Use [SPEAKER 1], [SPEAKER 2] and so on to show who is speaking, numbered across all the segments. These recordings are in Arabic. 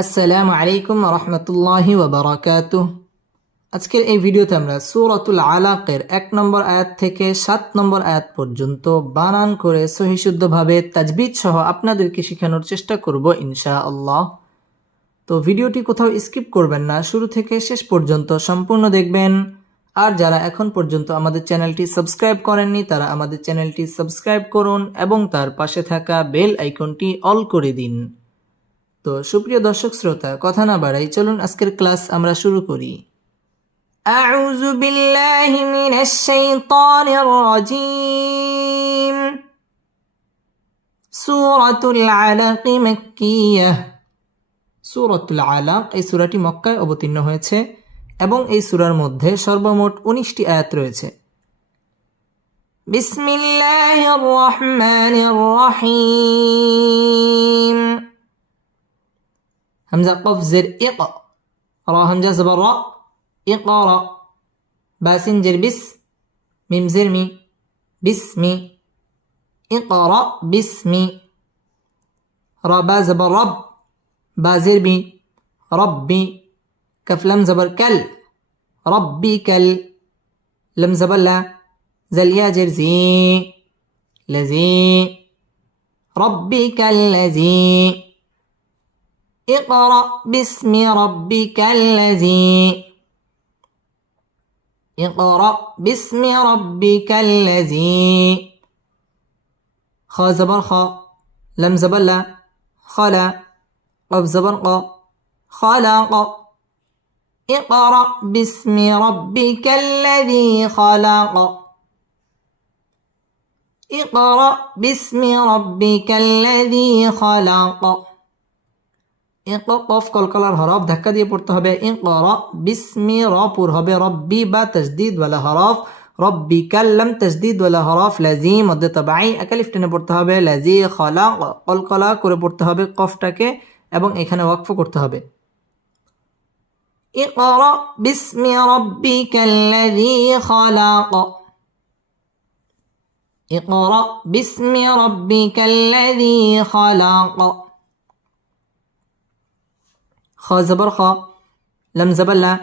[SPEAKER 1] আসসালামু আলাইকুম রহমতুল্লাহি ওবরাকাতু আজকের এই ভিডিওতে আমরা সূরাতুল আলাকের এক নম্বর আয়াত থেকে সাত নম্বর আয়াত পর্যন্ত বানান করে সহিশুদ্ধভাবে তাজবিদ সহ আপনাদেরকে শেখানোর চেষ্টা করব ইনশা আল্লাহ তো ভিডিওটি কোথাও স্কিপ করবেন না, শুরু থেকে শেষ পর্যন্ত সম্পূর্ণ দেখবেন। আর যারা এখন পর্যন্ত আমাদের চ্যানেলটি সাবস্ক্রাইব করেননি, তারা আমাদের চ্যানেলটি সাবস্ক্রাইব করুন এবং তার পাশে থাকা বেল আইকনটি অল করে দিন। তো সুপ্রিয় দর্শক শ্রোতা কথা না বাড়াই চলুন আজকের ক্লাস আমরা শুরু করি أعوذ بالله من الشيطان الرجيم سورة العلق مكية সুরতুল আলাক এই সূরাটি মক্কায় অবতীর্ণ হয়েছে এবং এই সূরার মধ্যে সর্বমোট উনিশটি আয়াত রয়েছে বিসমিল্লাহির রহমানির রহিম همزة قف زر إق. را همزة زبر را. إقرا باسين جر بس. ميم زر مي. بسمي اقرأ باسمي را. با زبر رب. با زر بي. ربي كف لم زبر كل. ربي كل. لم زبر لا. زل يا جر زي. لزي. ربك الذي اقرأ باسم ربك الذي اقرأ باسم ربك الذي خا زبر خا لم زبر لا خلا قف زبر قا خلق اقرأ باسم ربك الذي خلق. اقرأ باسم ربك الذي خلق. ইক কফ কলকলার হরফ ধাক্কা দিয়ে পড়তে হবে ইক র বিসমি র পুর হবে রব্বি বা তসদিদ ওয়ালা হরফ রব্বি কাল্লাম তসদিদ ওয়ালা হরফ লাজি মধ্যে তবাই একালিফ টেনে পড়তে হবে লাজি খলা কলকলা করে পড়তে হবে কফটাকে এবং এখানে ওয়াকফ করতে হবে اقرأ باسم ربك الذي خلق اقرأ باسم ربك الذي خلق خا زبر خا لم زبر لا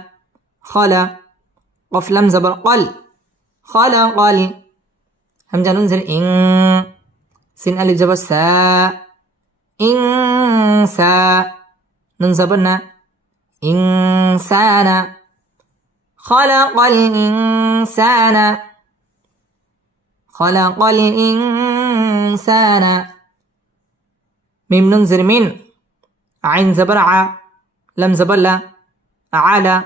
[SPEAKER 1] خلا قف لم زبر قل خلا قل همزة ننزل إن سين ألف زبر سا إن سا نون زبرنا إنسان خلق الإنسان خلق الإنسان ميم ننزل من عين زبر ع لم زبلة على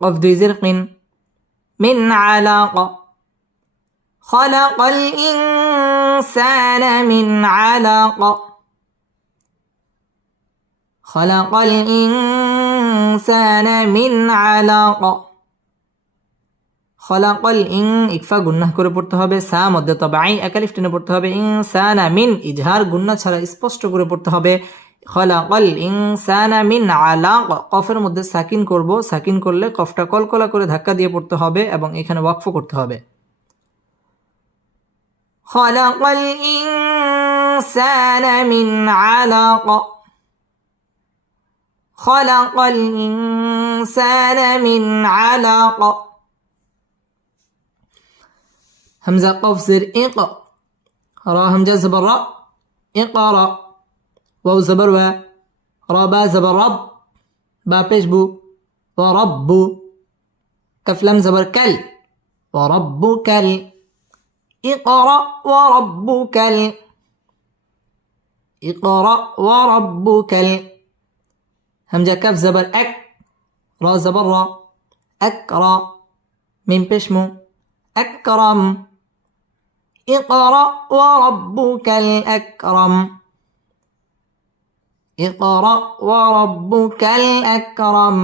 [SPEAKER 1] قف ذي زرق من علاق خلق الإنسان من علق خلق الإنسان من علق খলাকল ইং ইকফা গুন্নাহ করে পড়তে হবে সা মধ্যে তবাই একালিফ টেনে পড়তে হবে ইনসানা মিন ইজহার গুন্না ছাড়া স্পষ্ট করে পড়তে হবে খলাকল ইনসানা মিন আলাক। কফের মধ্যে সাকিন করব। সাকিন করলে কফটা কলকলা করে ধাক্কা দিয়ে পড়তে হবে এবং এখানে ওয়াকফ করতে হবে। খলাকল ইনসানা মিন আলাক। খলাকল ইনসানা মিন আলাক। হামজা কফ জের ইক। রা হামজা জবর ইকরা واو زبر و را با زبر رب با پیش بو و رب کف لم زبر کل و رب کل اقرأ و رب کل اقرأ و رب کل همجة کف زبر اک را زبر را اکرا من پیش مو اکرم اقرأ وربك الأكرم اقرأ وربك الأكرم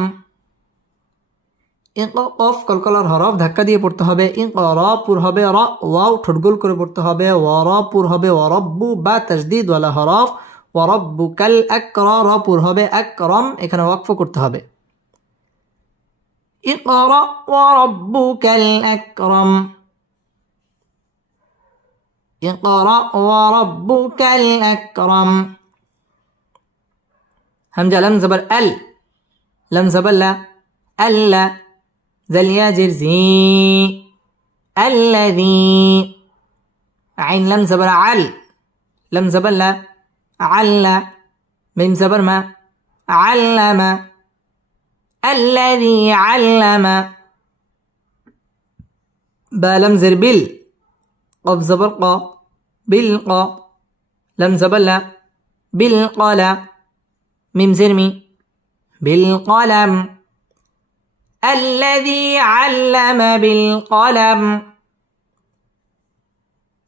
[SPEAKER 1] কফ কলকলার হরফ ধাক্কা দিয়ে পড়তে হবে র পুর হবে র ওয়াও ঠোঁটগোল করে পড়তে হবে ওয়ার পুর হবে ওয়ারব্বু বা তাজদিদ ওয়ালা হরফ ওয়ারব্বু কাল এক র পুর হবে এক রম এখানে ওয়াকফ করতে হবে اقرأ وربك الأكرم اقرأ وربك الأكرم همجة لم زبر ال. لم زبر لا. ألا زل يا جرزي الذي. عين لم زبر عل. لم زبر لا. عل. ميم زبر ما. علم. الذي علم. با لم زر بل قف زبر قا. بالقا لم زبر لا. بالقلا ميم زر مي بالقلم الذي علم بالقلم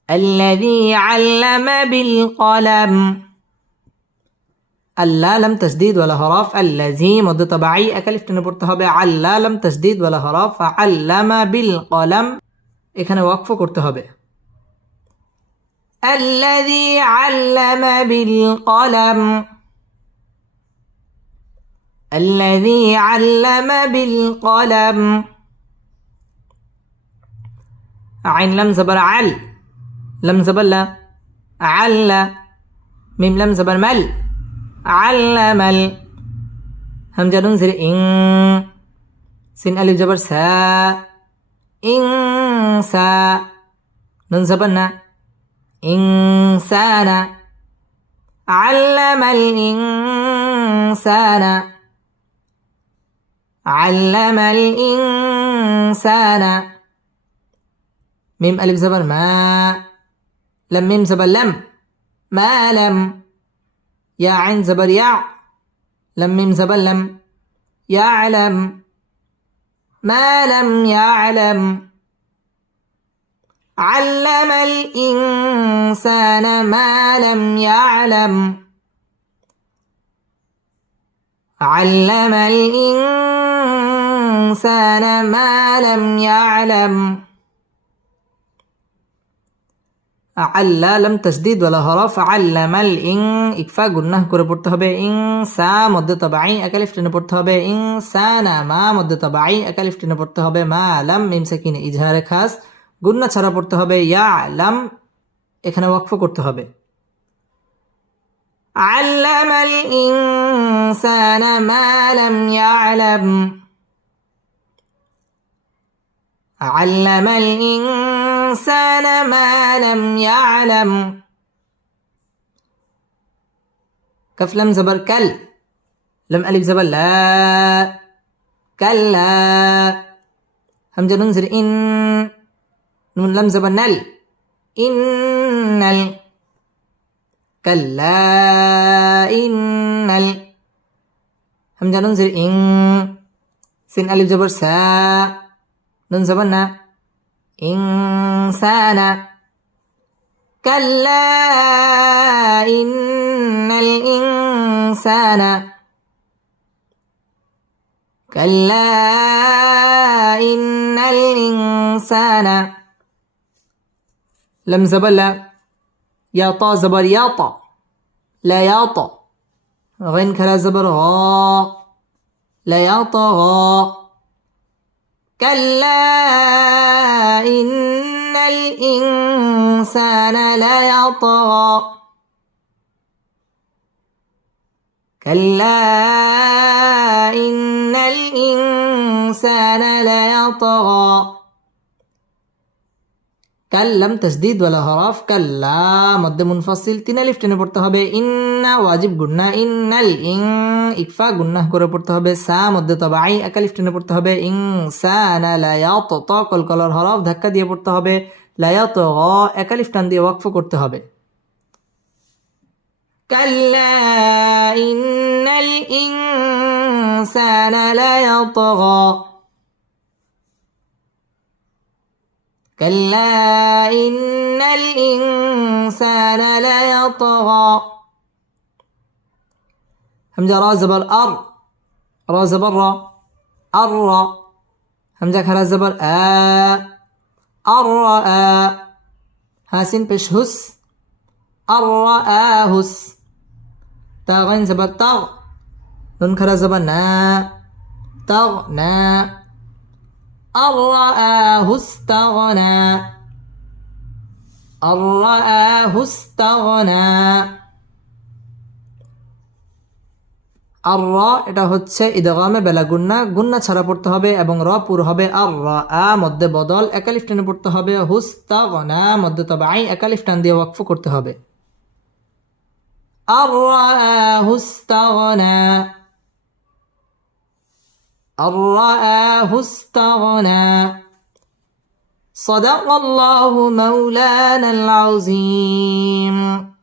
[SPEAKER 1] الذي علم بالقلم আল্লাহ লাম তসদিদ ওয়ালা হরফ আল্লাজি মধ্য তবাই একালিফ টেনে পড়তে হবে আল্লাহ লাম তসদিদ ওয়ালা হরফ আল্লামা বিল কলাম এখানে ওয়াকফ করতে হবে الذي علم بالقلم الذي علم بالقلم. عين لم زبر عل. لم زبر لا. عل. ميم لم زبر مل. علم ال. همجة نون زر إن. سين ألف جبر سا. إنسا نون زبرنا إنسان علم الإنسان. علم الإنسان. ميم ألف زبر ما لم ميم زبر لم ما لم يا عين زبر يع لم ميم زبر لم يعلم ما لم يعلم. علم الإنسان ما لم يعلم. علم الإنسان ما لم يعلم আল্লাহ তসদিদ ওয়ালা হরফ আল্লামাল ইং ইকফা গুন্নাহ করে পড়তে হবে ইং সা মধ্যে তবাই একালিফ টেনে পড়তে হবে ইং সা না মা মধ্যে তবাই একালিফ টেনে পড়তে হবে মা আলাম মিম সাকিনে ইজহারে খাস গুন্না ছাড়া পড়তে হবে ইয়া আলাম এখানে ওয়াকফ করতে হবে علم الإنسان ما لم يعلم علم الإنسان ما لم يعلم. كف لم زبر كل. لم ألف زبر لا. كلا. همزة ننزل إن. نون لم زبر نل. إن ال كلا. إن ال همزة ننزل إن. سين ألف زبر سا. نون زبرنا إنسان. كلا إن الإنسان. كلا إن الإنسان. لم زبر لا يا طا زبر يا طا. لا يا طا. غين كلا زبر غا. لا يا طا غا. كلا إن الإنسان ليطغى. كلا إن الإنسان ليطغى. কাল্লাম তসদিদ ওয়ালা হরফ কাল্লা মধ্যে মুনফাসিল তিন আলিফ টেনে পড়তে হবে, ইন্না ওয়াজিব গুন্না, ইন্নাল ইং, ইকফা গুন্নাহ করে পড়তে হবে সা মধ্যে তবাই একালিফ টেনে পড়তে হবে ইং সা না লায়াত ত কলকলর হরফ, ধাক্কা দিয়ে পড়তে হবে লায়াত গ একালিফ টান দিয়ে ওয়াকফ করতে হবে। কাল্লা ইন্নাল ইনসানা লায়াতগা كلا إن الإنسان ليطغى. همزة را زبر أر. را. زبر أر همزة كرا زبر آ. أر آ. هاسين بش هس أر هس تاغين زبر تغ نون كرا زبر نا. تغ نا. أن رآه استغنى أن رآه استغنى আর র এটা হচ্ছে ইদগামে বেলা গুন্না গুন্না ছাড়া পড়তে হবে এবং র পুর হবে আর র আ মধ্যে বদল একালিফ টেনে পড়তে হবে হুস্তা গনা মধ্যে তবে আই একালিফ টান দিয়ে ওয়াকফ করতে হবে আর أن رآه استغنى. صدق الله مولانا العظيم.